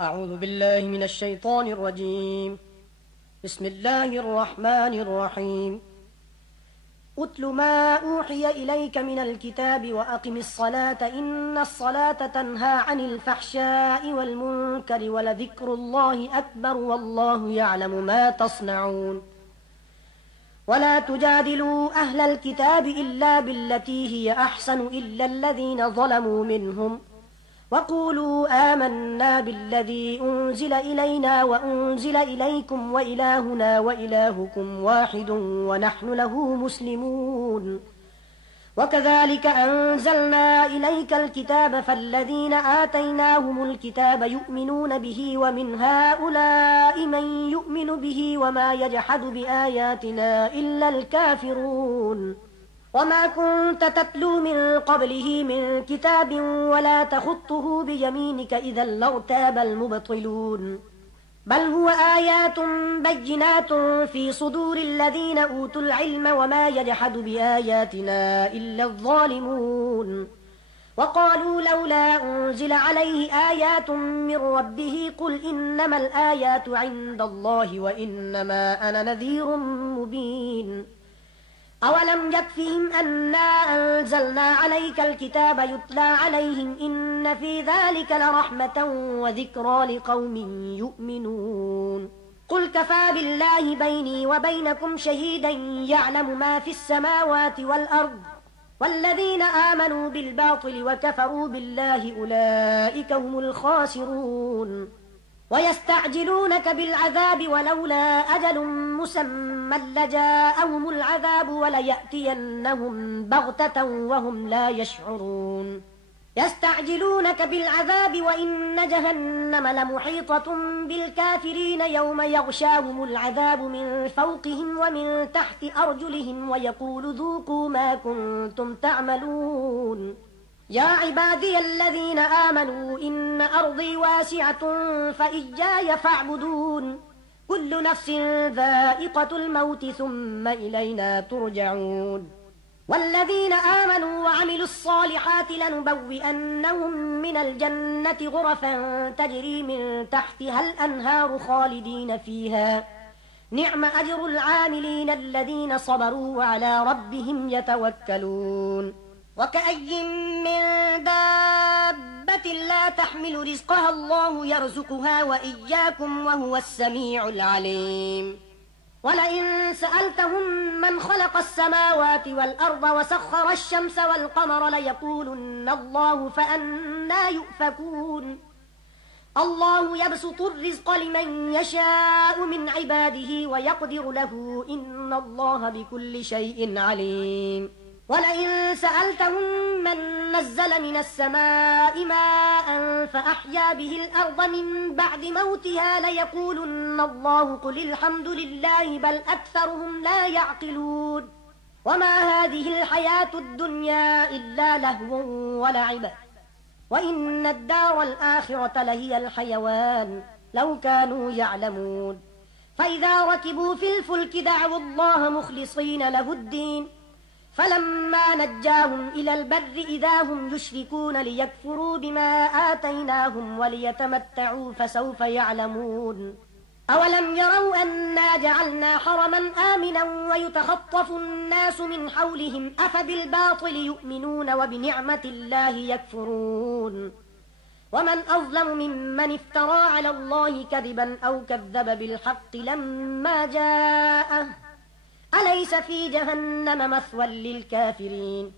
أعوذ بالله من الشيطان الرجيم. بسم الله الرحمن الرحيم. أتل ما أوحي إليك من الكتاب وأقم الصلاة إن الصلاة تنهى عن الفحشاء والمنكر ولذكر الله أكبر والله يعلم ما تصنعون. ولا تجادلوا أهل الكتاب إلا بالتي هي أحسن إلا الذين ظلموا منهم وقولوا آمنا بالذي أنزل إلينا وأنزل إليكم وإلهنا وإلهكم واحد ونحن له مسلمون. وكذلك أنزلنا إليك الكتاب فالذين آتيناهم الكتاب يؤمنون به ومن هؤلاء من يؤمن به وما يجحد بآياتنا إلا الكافرون. وما كنت تتلو من قبله من كتاب ولا تخطه بيمينك إذا لارتاب المبطلون. بل هو آيات بينات في صدور الذين أوتوا العلم وما يجحد بآياتنا إلا الظالمون. وقالوا لولا أنزل عليه آيات من ربه قل إنما الآيات عند الله وإنما أنا نذير مبين. أولم يكفهم أنا أنزلنا عليك الكتاب يتلى عليهم إن في ذلك لرحمة وذكرى لقوم يؤمنون. قل كفى بالله بيني وبينكم شهيدا يعلم ما في السماوات والأرض والذين آمنوا بالباطل وكفروا بالله أولئك هم الخاسرون. ويستعجلونك بالعذاب ولولا أجل مسمى لجاءهم العذاب وليأتينهم بغتة وهم لا يشعرون. يستعجلونك بالعذاب وإن جهنم لمحيطة بالكافرين يوم يغشاهم العذاب من فوقهم ومن تحت أرجلهم ويقول ذوقوا ما كنتم تعملون. يا عبادي الذين آمنوا إن أرضي واسعة فإياي فاعبدون. كل نفس ذائقة الموت ثم إلينا ترجعون. والذين آمنوا وعملوا الصالحات لنبوئنهم من الجنة غرفا تجري من تحتها الأنهار خالدين فيها نعم أجر العاملين الذين صبروا وعلى ربهم يتوكلون. وكأي من دابة لا تحمل رزقها الله يرزقها وإياكم وهو السميع العليم. ولئن سألتهم من خلق السماوات والأرض وسخر الشمس والقمر ليقولن الله فأنى يؤفكون. الله يبسط الرزق لمن يشاء من عباده ويقدر له إن الله بكل شيء عليم. ولئن سألتهم من نزل من السماء ماء فأحيا به الأرض من بعد موتها ليقولن الله قل الحمد لله بل أكثرهم لا يعقلون. وما هذه الحياة الدنيا إلا لهو ولعب وإن الدار الآخرة لهي الحيوان لو كانوا يعلمون. فإذا ركبوا في الفلك دعوا الله مخلصين له الدين فلما نجاهم إلى البر إذا هم يشركون ليكفروا بما آتيناهم وليتمتعوا فسوف يعلمون. أولم يروا أنا جعلنا حرما آمنا ويتخطف الناس من حولهم أفبالباطل يؤمنون وبنعمة الله يكفرون. ومن أظلم ممن افترى على الله كذبا أو كذب بالحق لما جاءه أليس في جهنم مثوى للكافرين.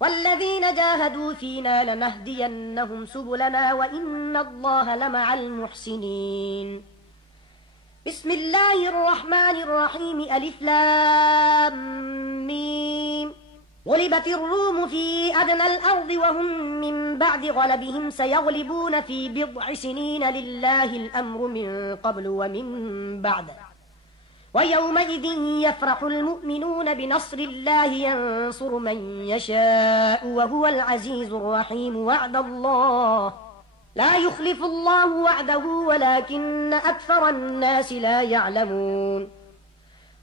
والذين جاهدوا فينا لنهدينهم سبلنا وإن الله لمع المحسنين. بسم الله الرحمن الرحيم ألف لام ميم. غلبت الروم في أدنى الأرض وهم من بعد غلبهم سيغلبون في بضع سنين لله الأمر من قبل ومن بعد. ويومئذ يفرح المؤمنون بنصر الله ينصر من يشاء وهو العزيز الرحيم. وعد الله لا يخلف الله وعده ولكن أكثر الناس لا يعلمون.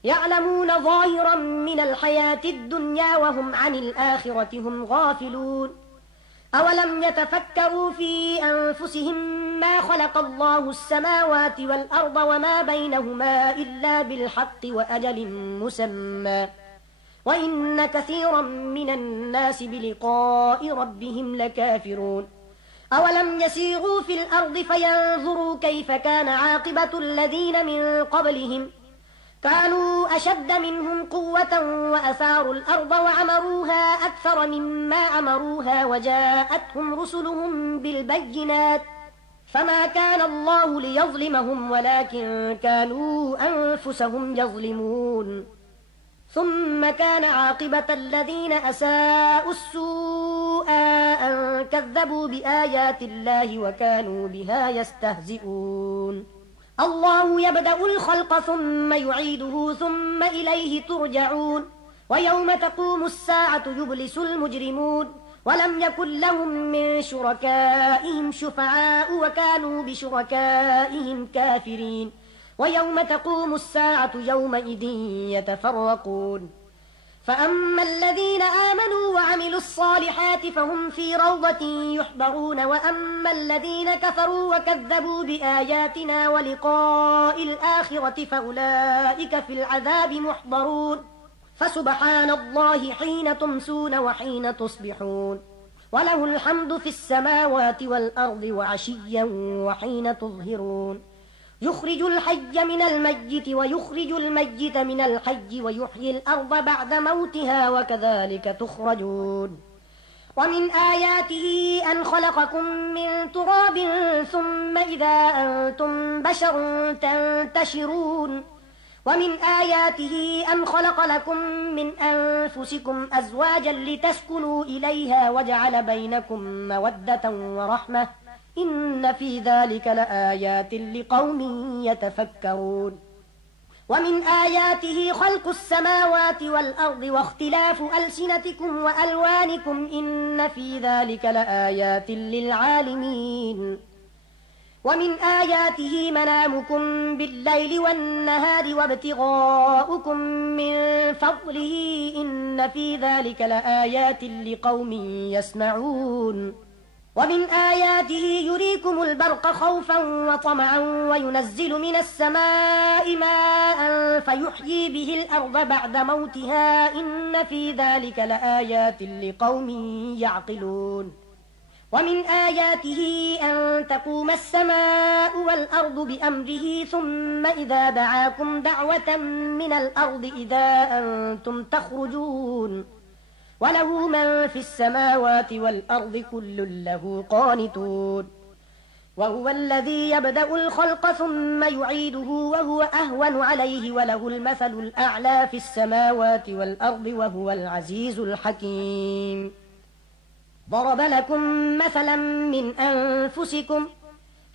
يعلمون ظاهرا من الحياة الدنيا وهم عن الآخرة هم غافلون. أولم يتفكروا في أنفسهم ما خلق الله السماوات والأرض وما بينهما إلا بالحق وأجل مسمى وإن كثيرا من الناس بلقاء ربهم لكافرون أولم يسيروا في الأرض فينظروا كيف كان عاقبة الذين من قبلهم كانوا أشد منهم قوة وأثاروا الأرض وعمروها أكثر مما عمروها وجاءتهم رسلهم بالبينات فما كان الله ليظلمهم ولكن كانوا أنفسهم يظلمون ثم كان عاقبة الذين أساءوا السوء أن كذبوا بآيات الله وكانوا بها يستهزئون الله يبدأ الخلق ثم يعيده ثم إليه ترجعون ويوم تقوم الساعة يبلس المجرمون ولم يكن لهم من شركائهم شفعاء وكانوا بشركائهم كافرين ويوم تقوم الساعة يومئذ يتفرقون فأما الذين آمنوا وعملوا الصالحات فهم في روضة يحبرون وأما الذين كفروا وكذبوا بآياتنا ولقاء الآخرة فأولئك في العذاب محضرون فسبحان الله حين تمسون وحين تصبحون وله الحمد في السماوات والأرض وعشيا وحين تظهرون يخرج الحي من الميت ويخرج الميت من الحي ويحيي الأرض بعد موتها وكذلك تخرجون ومن آياته أن خلقكم من تراب ثم إذا أنتم بشر تنتشرون ومن آياته أن خلق لكم من أنفسكم أزواجا لتسكنوا إليها وجعل بينكم مودة ورحمة إن في ذلك لآيات لقوم يتفكرون ومن آياته خلق السماوات والأرض واختلاف ألسنتكم وألوانكم إن في ذلك لآيات للعالمين ومن آياته منامكم بالليل والنهار وابتغاؤكم من فضله إن في ذلك لآيات لقوم يسمعون ومن آياته يريكم البرق خوفا وطمعا وينزل من السماء ماء فيحيي به الأرض بعد موتها إن في ذلك لآيات لقوم يعقلون ومن آياته أن تقوم السماء والأرض بأمره ثم إذا دعاكم دعوة من الأرض إذا أنتم تخرجون وله من في السماوات والأرض كل له قانتون وهو الذي يبدأ الخلق ثم يعيده وهو أهون عليه وله المثل الأعلى في السماوات والأرض وهو العزيز الحكيم ضرب لكم مثلا من أنفسكم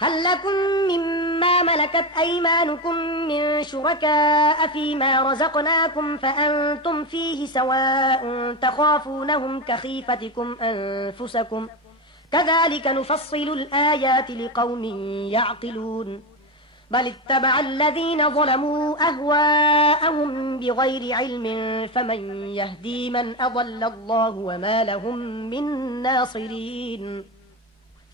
هل لكم مما ملكت أيمانكم من شركاء فيما رزقناكم فأنتم فيه سواء تخافونهم كخيفتكم أنفسكم كذلك نفصل الآيات لقوم يعقلون بل اتبع الذين ظلموا أهواءهم بغير علم فمن يهدي من أضل الله وما لهم من ناصرين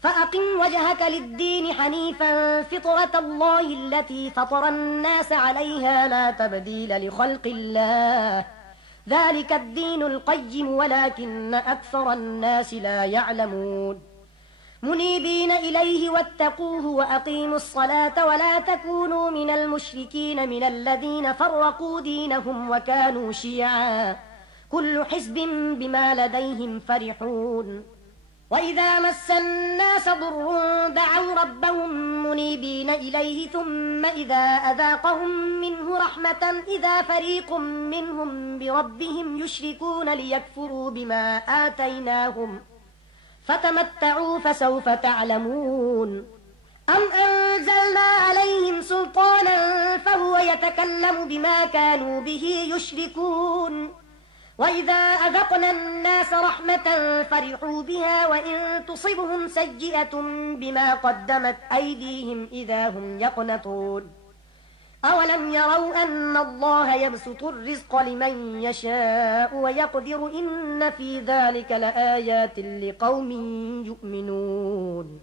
فأقم وجهك للدين حنيفا فطرة الله التي فطر الناس عليها لا تبديل لخلق الله ذلك الدين القيم ولكن أكثر الناس لا يعلمون منيبين إليه واتقوه وأقيموا الصلاة ولا تكونوا من المشركين من الذين فرقوا دينهم وكانوا شيعا كل حزب بما لديهم فرحون وإذا مس الناس ضر دعوا ربهم منيبين إليه ثم إذا أذاقهم منه رحمة إذا فريق منهم بربهم يشركون ليكفروا بما آتيناهم فتمتعوا فسوف تعلمون أم أنزلنا عليهم سلطانا فهو يتكلم بما كانوا به يشركون وإذا أذقنا الناس رحمة فرحوا بها وإن تصبهم سيئة بما قدمت أيديهم إذا هم يقنطون أولم يروا أن الله يبسط الرزق لمن يشاء ويقدر إن في ذلك لآيات لقوم يؤمنون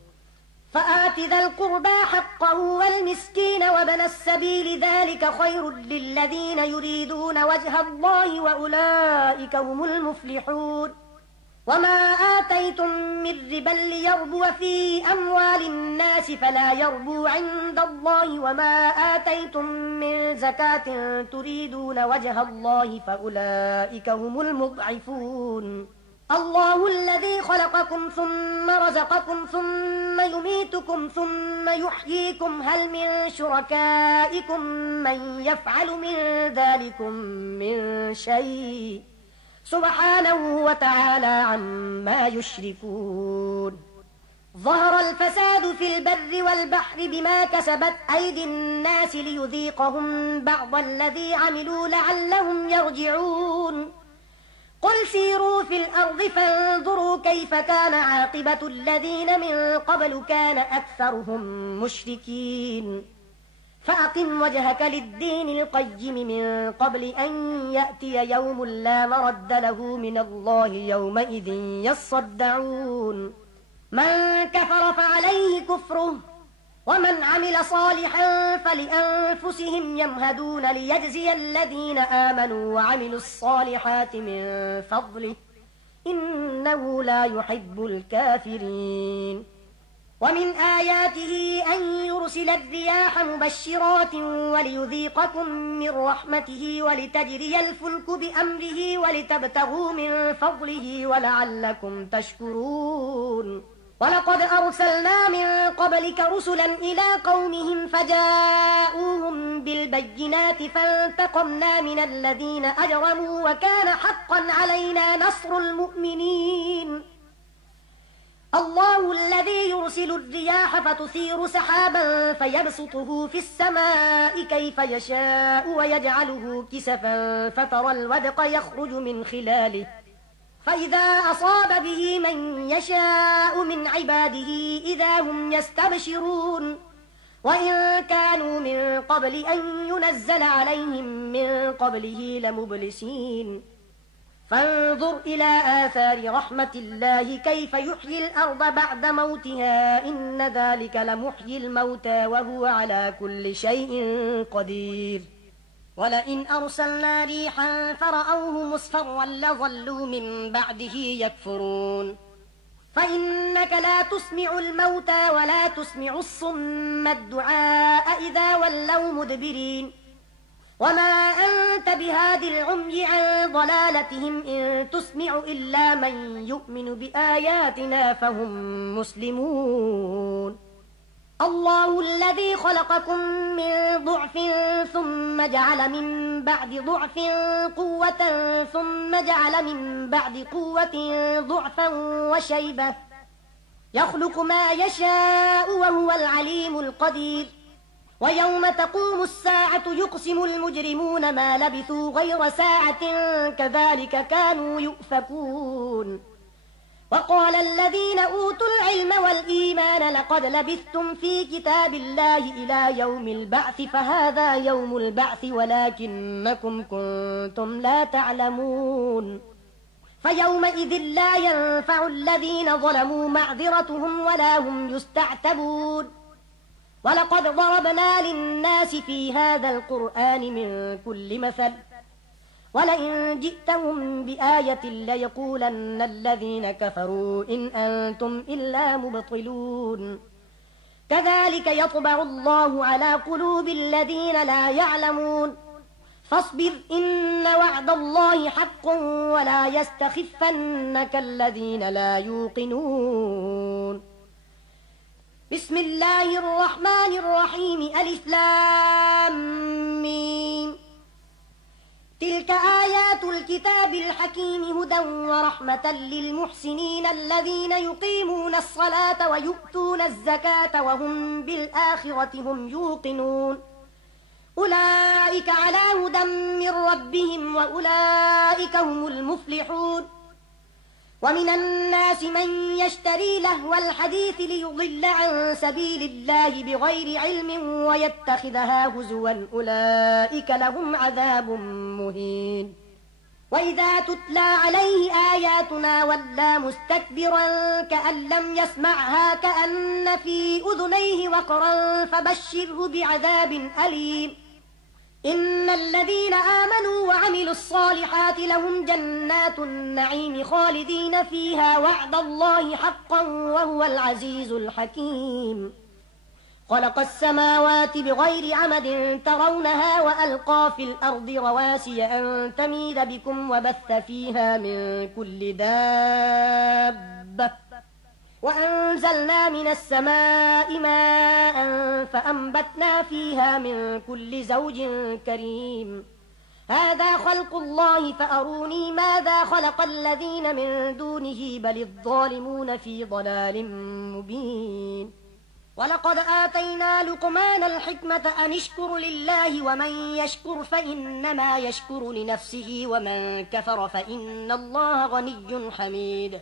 فآت ذا القربى حقه والمسكين وابن السبيل ذلك خير للذين يريدون وجه الله وأولئك هم المفلحون وما آتيتم من ربا ليربو في أموال الناس فلا يربو عند الله وما آتيتم من زكاة تريدون وجه الله فأولئك هم المضعفون الله الذي خلقكم ثم رزقكم ثم يميتكم ثم يحييكم هل من شركائكم من يفعل من ذلكم من شيء سبحانه وتعالى عما يشركون ظهر الفساد في البر والبحر بما كسبت أيدي الناس ليذيقهم بعض الذي عملوا لعلهم يرجعون قل سيروا في الأرض فانظروا كيف كان عاقبة الذين من قبل كان أكثرهم مشركين فأقم وجهك للدين القيم من قبل أن يأتي يوم لا مرد له من الله يومئذ يصدعون من كفر فعليه كفره ومن عمل صالحا فلأنفسهم يمهدون ليجزي الذين آمنوا وعملوا الصالحات من فضله إنه لا يحب الكافرين ومن آياته أن يرسل الرياح مبشرات وليذيقكم من رحمته ولتجري الفلك بأمره ولتبتغوا من فضله ولعلكم تشكرون ولقد أرسلنا من قبلك رسلا إلى قومهم فجاءوهم بالبينات فانتقمنا من الذين أجرموا وكان حقا علينا نصر المؤمنين الله الذي يرسل الرياح فتثير سحابا فيبسطه في السماء كيف يشاء ويجعله كسفا فترى الودق يخرج من خلاله فإذا أصاب به من يشاء من عباده إذا هم يستبشرون وإن كانوا من قبل أن ينزل عليهم من قبله لمبلسين فانظر إلى آثار رحمة الله كيف يحيي الأرض بعد موتها إن ذلك لمحيي الموتى وهو على كل شيء قدير ولئن أرسلنا ريحا فرأوه مصفرا لظلوا من بعده يكفرون فإنك لا تسمع الموتى ولا تسمع الصم الدعاء إذا ولوا مدبرين وما أنت بهاد العمي عن ضلالتهم إن تسمع إلا من يؤمن بآياتنا فهم مسلمون الله الذي خلقكم من ضعف ثم جعل من بعد ضعف قوة ثم جعل من بعد قوة ضعفا وشيبة يخلق ما يشاء وهو العليم القدير ويوم تقوم الساعة يقسم المجرمون ما لبثوا غير ساعة كذلك كانوا يؤفكون وقال الذين أوتوا العلم والإيمان لقد لبثتم في كتاب الله إلى يوم البعث فهذا يوم البعث ولكنكم كنتم لا تعلمون فيومئذ لا ينفع الذين ظلموا معذرتهم ولا هم يستعتبون ولقد ضربنا للناس في هذا القرآن من كل مثل ولئن جئتهم بآية ليقولن الذين كفروا إن أنتم إلا مبطلون كذلك يطبع الله على قلوب الذين لا يعلمون فاصبر إن وعد الله حق ولا يستخفنك الذين لا يوقنون بسم الله الرحمن الرحيم ألف لام ميم تلك آيات الكتاب الحكيم هدى ورحمة للمحسنين الذين يقيمون الصلاة ويؤتون الزكاة وهم بالآخرة هم يوقنون أولئك على هدى من ربهم وأولئك هم المفلحون ومن الناس من يشتري لهو الحديث ليضل عن سبيل الله بغير علم ويتخذها هزوا أولئك لهم عذاب مهين وإذا تتلى عليه آياتنا ولى مستكبرا كأن لم يسمعها كأن في أذنيه وقرا فبشره بعذاب أليم إن الذين آمنوا وعملوا الصالحات لهم جنات النعيم خالدين فيها وعد الله حقا وهو العزيز الحكيم خلق السماوات بغير عمد ترونها وألقى في الأرض رواسي أن تميد بكم وبث فيها من كل دابة وأنزلنا من السماء ماء فأنبتنا فيها من كل زوج كريم هذا خلق الله فأروني ماذا خلق الذين من دونه بل الظالمون في ضلال مبين ولقد آتينا لقمان الحكمة أن اشكر لله ومن يشكر فإنما يشكر لنفسه ومن كفر فإن الله غني حميد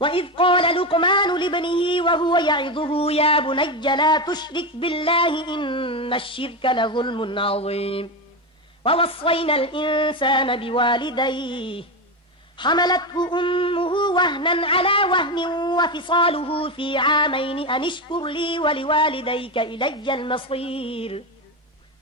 وإذ قال لقمان لابنه وهو يعظه يا بني لا تشرك بالله إن الشرك لظلم عظيم ووصينا الإنسان بوالديه حملته أمه وهنا على وهن وفصاله في عامين أن اشكر لي ولوالديك إلي المصير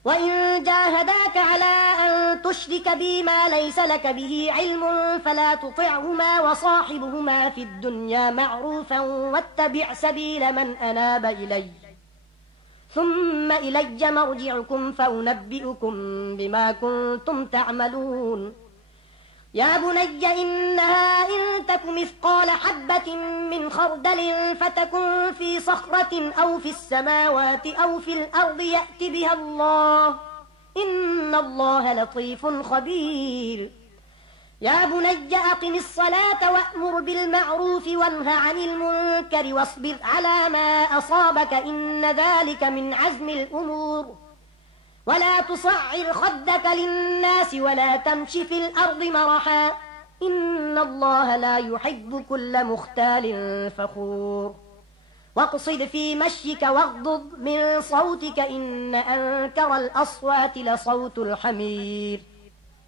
وإن جاهداك على أن تشرك بي ما ليس لك به علم فلا تطعهما وصاحبهما في الدنيا معروفا واتبع سبيل من أناب إلي ثم إلي مرجعكم فأنبئكم بما كنتم تعملون يا بني إنها إن تك مثقال حبة من خردل فتكن في صخرة أو في السماوات أو في الأرض يأت بها الله إن الله لطيف خبير يا بني أقم الصلاة وأمر بالمعروف وانه عن المنكر واصبر على ما أصابك إن ذلك من عزم الأمور ولا تصعر خدك للناس ولا تمش في الأرض مرحا إن الله لا يحب كل مختال فخور واقصد في مشيك واغضض من صوتك إن أنكر الأصوات لصوت الحمير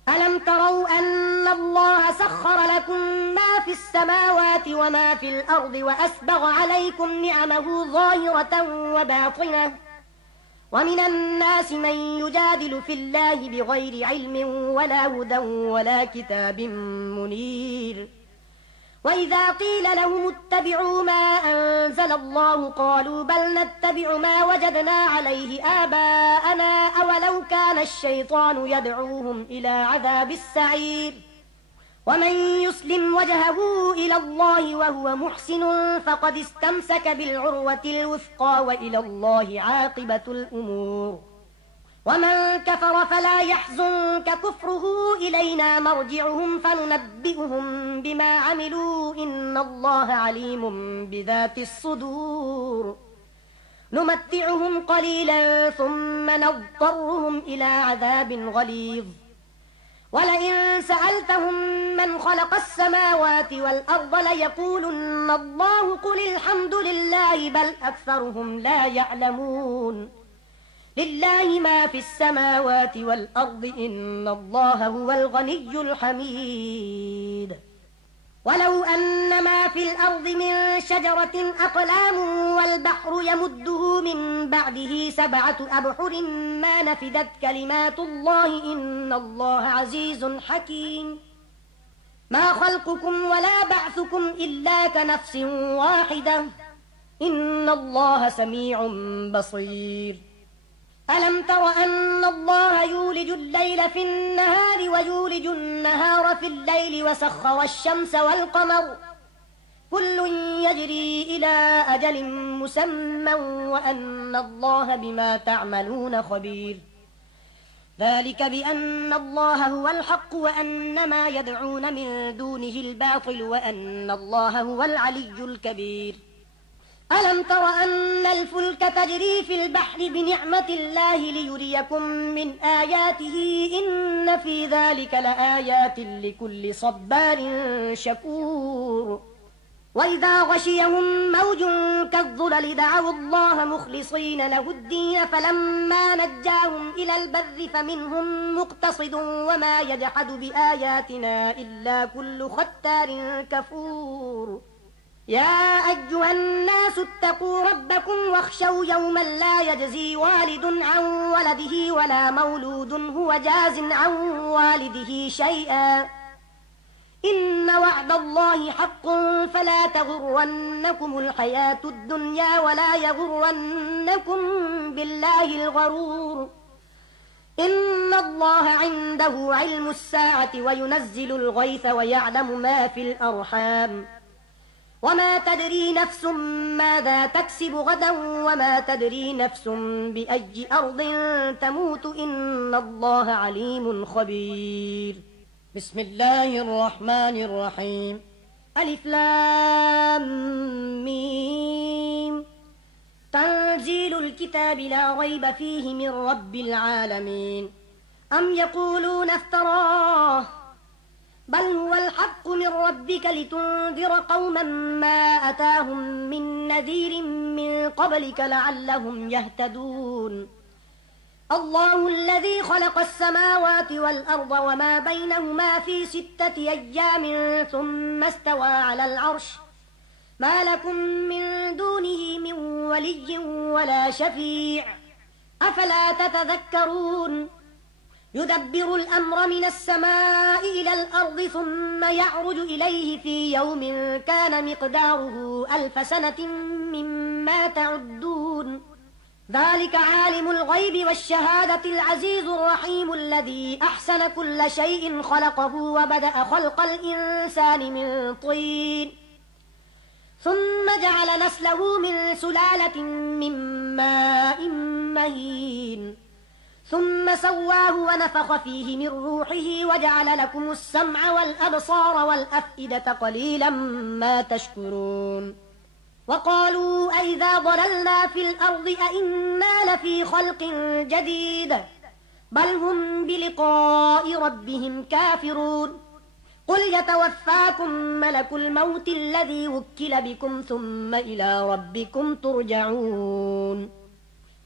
ألم تروا أن الله سخر لكم ما في السماوات وما في الأرض وأسبغ عليكم نعمه ظاهرة وباطنة ومن الناس من يجادل في الله بغير علم ولا هدى ولا كتاب منير وإذا قيل لهم اتبعوا ما أنزل الله قالوا بل نتبع ما وجدنا عليه آباءنا أولو كان الشيطان يدعوهم إلى عذاب السعير ومن يسلم وجهه إلى الله وهو محسن فقد استمسك بالعروة الوثقى وإلى الله عاقبة الأمور ومن كفر فلا يحزنك كفره إلينا مرجعهم فننبئهم بما عملوا إن الله عليم بذات الصدور نمتعهم قليلا ثم نضطرهم إلى عذاب غليظ ولئن سألتهم من خلق السماوات والأرض ليقولن الله قل الحمد لله بل أكثرهم لا يعلمون لله ما في السماوات والأرض إن الله هو الغني الحميد ولو أن ما في الأرض من شجرة أقلام والبحر يمده من بعده 7 أبحر ما نفدت كلمات الله إن الله عزيز حكيم ما خلقكم ولا بعثكم إلا كنفس واحدة إن الله سميع بصير ألم تر أن الله يولج الليل في النهار ويولج النهار في الليل وسخر الشمس والقمر كل يجري إلى أجل مسمى وأن الله بما تعملون خبير ذلك بأن الله هو الحق وأن ما يدعون من دونه الباطل وأن الله هو العلي الكبير ألم تر أن الفلك تجري في البحر بنعمة الله ليريكم من آياته إن في ذلك لآيات لكل صبار شكور وإذا غشيهم موج كالظلل دعوا الله مخلصين له الدين فلما نجاهم إلى البر فمنهم مقتصد وما يجحد بآياتنا إلا كل ختار كفور يا أيها الناس اتقوا ربكم واخشوا يوما لا يجزي والد عن ولده ولا مولود هو جاز عن والده شيئا إن وعد الله حق فلا تغرنكم الحياة الدنيا ولا يغرنكم بالله الغرور إن الله عنده علم الساعة وينزل الغيث ويعلم ما في الأرحام وما تدري نفس ماذا تكسب غدا وما تدري نفس بأي أرض تموت إن الله عليم خبير بسم الله الرحمن الرحيم ألف لام ميم تنزيل الكتاب لا ريب فيه من رب العالمين أم يقولون افتراه بل هو الحق من ربك لتنذر قوما ما أتاهم من نذير من قبلك لعلهم يهتدون الله الذي خلق السماوات والأرض وما بينهما في 6 أيام ثم استوى على العرش ما لكم من دونه من ولي ولا شفيع أفلا تتذكرون يدبر الأمر من السماء إلى الأرض ثم يعرج إليه في يوم كان مقداره 1000 سنة مما تعدون ذلك عالم الغيب والشهادة العزيز الرحيم الذي أحسن كل شيء خلقه وبدأ خلق الإنسان من طين ثم جعل نسله من سلالة من ماء مهين ثم سواه ونفخ فيه من روحه وجعل لكم السمع والأبصار والأفئدة قليلا ما تشكرون وقالوا أئذا ضللنا في الأرض أئنا لفي خلق جديد بل هم بلقاء ربهم كافرون قل يتوفاكم ملك الموت الذي وكل بكم ثم إلى ربكم ترجعون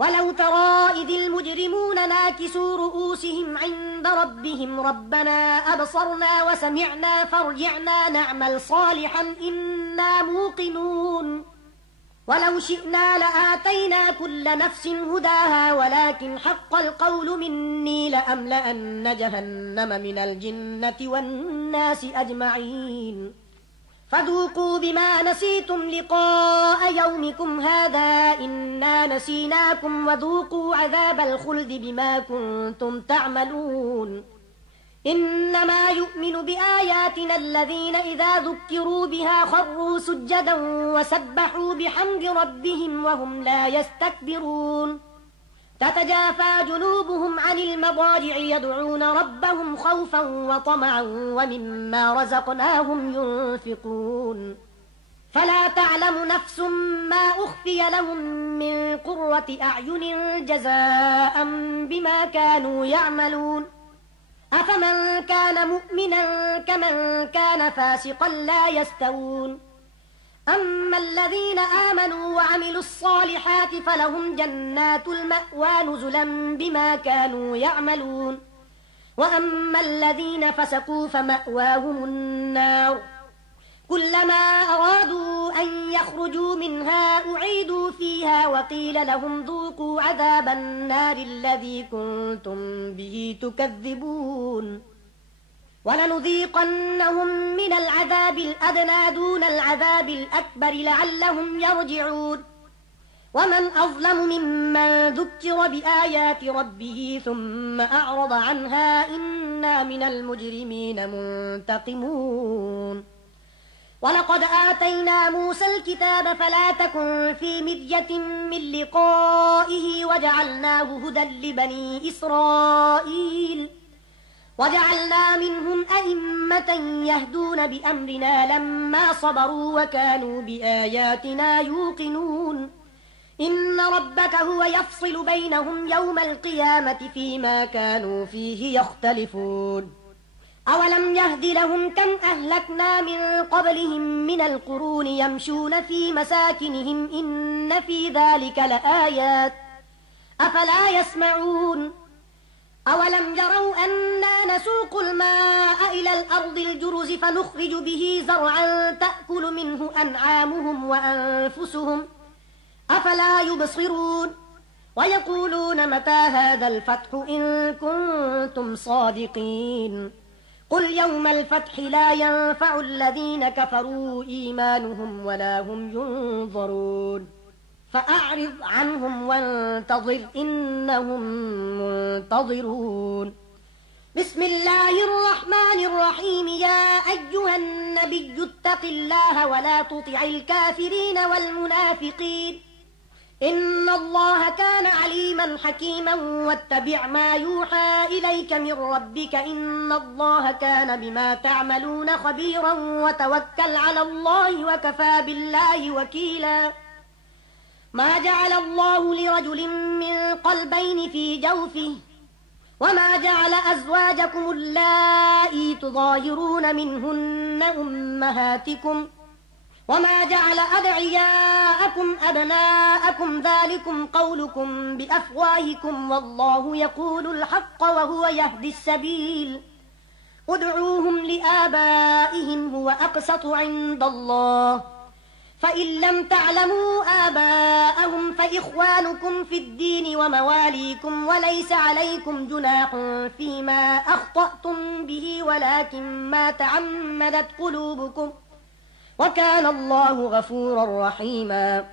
ولو ترى إذ المجرمون ناكسوا رؤوسهم عند ربهم ربنا أبصرنا وسمعنا فارجعنا نعمل صالحا إنا موقنون ولو شئنا لآتينا كل نفس هداها ولكن حق القول مني لأملأن جهنم من الجنة والناس أجمعين فذوقوا بما نسيتم لقاء يومكم هذا إنا نسيناكم وذوقوا عذاب الخلد بما كنتم تعملون إنما يؤمن بآياتنا الذين إذا ذكروا بها خروا سجدا وسبحوا بحمد ربهم وهم لا يستكبرون تتجافى جنوبهم عن المضاجع يدعون ربهم خوفا وطمعا ومما رزقناهم ينفقون فلا تعلم نفس ما أخفي لهم من قرة أعين جزاء بما كانوا يعملون أفمن كان مؤمنا كمن كان فاسقا لا يستوون أما الذين آمنوا وعملوا الصالحات فلهم جنات المأوى نزلا بما كانوا يعملون وأما الذين فسقوا فمأواهم النار كلما أرادوا أن يخرجوا منها أعيدوا فيها وقيل لهم ذوقوا عذاب النار الذي كنتم به تكذبون ولنذيقنهم من العذاب الأدنى دون العذاب الأكبر لعلهم يرجعون ومن أظلم ممن ذكر بآيات ربه ثم أعرض عنها إنا من المجرمين منتقمون ولقد آتينا موسى الكتاب فلا تكن في مرية من لقائه وجعلناه هدى لبني إسرائيل وجعلنا منهم أئمة يهدون بأمرنا لما صبروا وكانوا بآياتنا يوقنون إن ربك هو يفصل بينهم يوم القيامة فيما كانوا فيه يختلفون أولم يهد لهم كم أهلكنا من قبلهم من القرون يمشون في مساكنهم إن في ذلك لآيات أفلا يسمعون أولم يروا أنا نسوق الماء إلى الأرض الجرز فنخرج به زرعا تأكل منه أنعامهم وأنفسهم أفلا يبصرون ويقولون متى هذا الفتح إن كنتم صادقين قل يوم الفتح لا ينفع الذين كفروا إيمانهم ولا هم ينظرون فأعرض عنهم وانتظر إنهم منتظرون بسم الله الرحمن الرحيم يا أيها النبي اتق الله ولا تطع الكافرين والمنافقين إن الله كان عليما حكيما واتبع ما يوحى إليك من ربك إن الله كان بما تعملون خبيرا وتوكل على الله وكفى بالله وكيلا ما جعل الله لرجل من قلبين في جوفه وما جعل أزواجكم اللائي تظاهرون منهن أمهاتكم وما جعل أدعياءكم أبناءكم ذلكم قولكم بأفواهكم والله يقول الحق وهو يهدي السبيل ادعوهم لآبائهم هو أقسط عند الله فإن لم تعلموا آباءهم فإخوانكم في الدين ومواليكم وليس عليكم جناح فيما أخطأتم به ولكن ما تعمدت قلوبكم وكان الله غفورا رحيما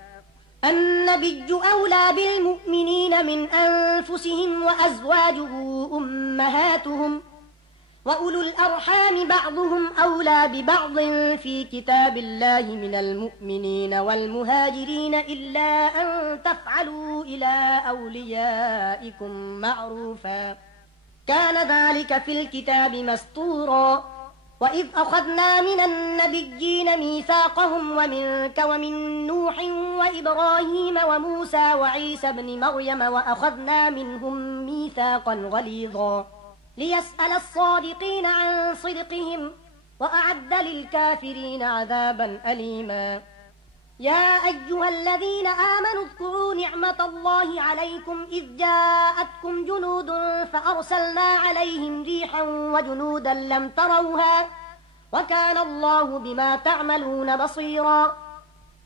النبي أولى بالمؤمنين من أنفسهم وأزواجه أمهاتهم وأولو الأرحام بعضهم أولى ببعض في كتاب الله من المؤمنين والمهاجرين إلا أن تفعلوا إلى أوليائكم معروفا كان ذلك في الكتاب مسطورا وإذ أخذنا من النبيين ميثاقهم ومنك ومن نوح وإبراهيم وموسى وعيسى بن مريم وأخذنا منهم ميثاقا غليظا ليسأل الصادقين عن صدقهم وأعد للكافرين عذابا أليما يا أيها الذين آمنوا اذكروا نعمة الله عليكم إذ جاءتكم جنود فأرسلنا عليهم ريحا وجنودا لم تروها وكان الله بما تعملون بصيرا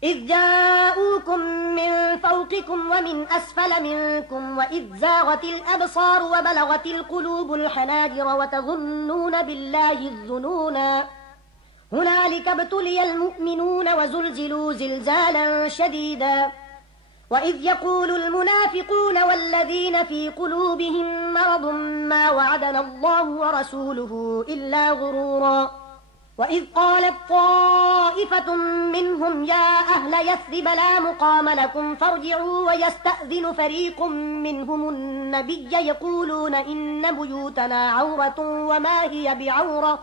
إذ جاءوكم من فوقكم ومن أسفل منكم وإذ زاغت الأبصار وبلغت القلوب الحناجر وتظنون بالله الظنونا هنالك ابتلي المؤمنون وزلزلوا زلزالا شديدا وإذ يقول المنافقون والذين في قلوبهم مرض ما وعدنا الله ورسوله إلا غرورا وإذ قالت طائفة منهم يا أهل يثرب لا مقام لكم فارجعوا ويستأذن فريق منهم النبي يقولون إن بيوتنا عورة وما هي بعورة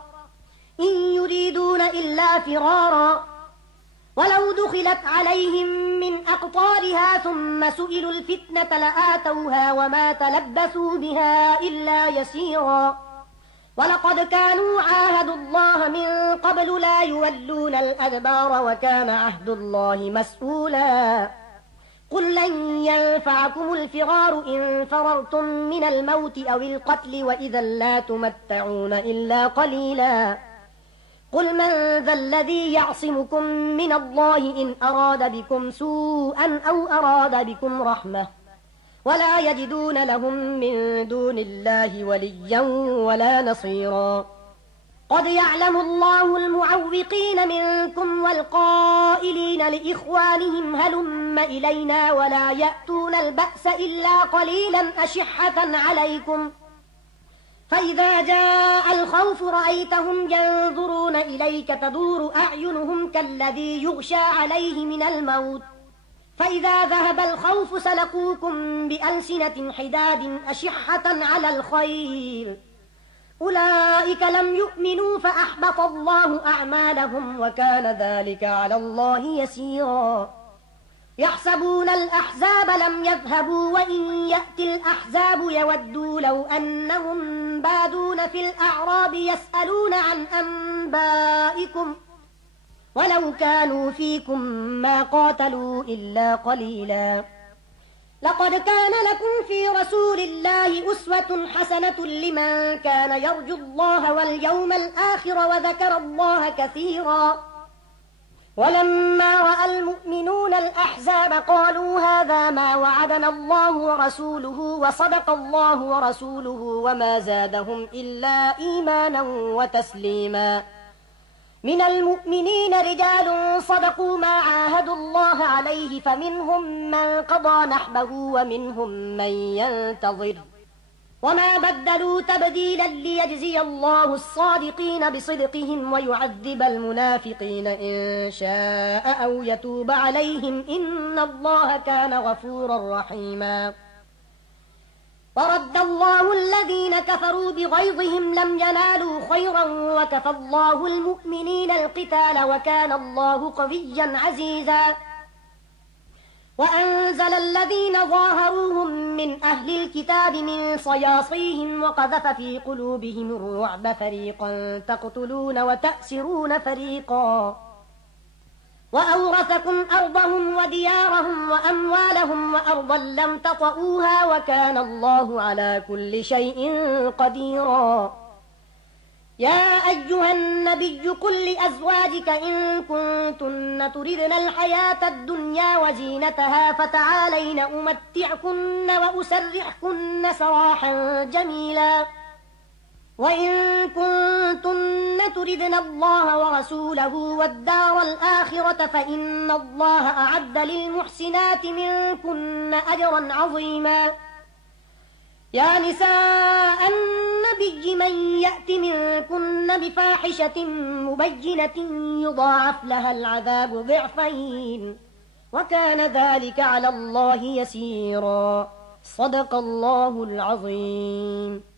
إن يريدون إلا فرارا ولو دخلت عليهم من أقطارها ثم سئلوا الفتنة لآتوها وما تلبثوا بها إلا يسيرا ولقد كانوا عاهدوا الله من قبل لا يولون الأدبار وكان عهد الله مسؤولا قل لن ينفعكم الفرار إن فررتم من الموت أو القتل وإذا لا تمتعون إلا قليلا قل من ذا الذي يعصمكم من الله إن أراد بكم سوءا أو أراد بكم رحمة ولا يجدون لهم من دون الله وليا ولا نصيرا قد يعلم الله المعوقين منكم والقائلين لإخوانهم هلم إلينا ولا يأتون البأس إلا قليلا أشحة عليكم فإذا جاء الخوف رأيتهم ينظرون إليك تدور أعينهم كالذي يغشى عليه من الموت فإذا ذهب الخوف سلقوكم بألسنة حداد أشحة على الخير أولئك لم يؤمنوا فأحبط الله أعمالهم وكان ذلك على الله يسيرا يحسبون الأحزاب لم يذهبوا وإن يأتي الأحزاب يودوا لو أنهم بادون في الأعراب يسألون عن أنبائكم ولو كانوا فيكم ما قاتلوا إلا قليلا لقد كان لكم في رسول الله أسوة حسنة لمن كان يرجو الله واليوم الآخر وذكر الله كثيرا ولما رأى المؤمنون الأحزاب قالوا هذا ما وعدنا الله ورسوله وصدق الله ورسوله وما زادهم إلا إيمانا وتسليما من المؤمنين رجال صدقوا ما عاهدوا الله عليه فمنهم من قضى نحبه ومنهم من ينتظر وما بدلوا تبديلا ليجزي الله الصادقين بصدقهم ويعذب المنافقين إن شاء أو يتوب عليهم إن الله كان غفورا رحيما ورد الله الذين كفروا بغيظهم لم ينالوا خيرا وكفى الله المؤمنين القتال وكان الله قويا عزيزا وأنزل الذين ظاهروهم من أهل الكتاب من صياصيهم وقذف في قلوبهم الرعب فريقا تقتلون وتأسرون فريقا وأورثكم أرضهم وديارهم وأموالهم وأرضا لم تطئوها وكان الله على كل شيء قديرا يا أيها النبي قل لأزواجك إن كنتن تردن الحياة الدنيا وزينتها فتعالين أمتعكن وأسرحكن سراحا جميلا وإن كنتن تردن الله ورسوله والدار الآخرة فإن الله أعد للمحسنات منكن أجرا عظيما يا نساء النبي من يأت منكن بفاحشة مبينة يضاعف لها العذاب ضعفين وكان ذلك على الله يسيرا صدق الله العظيم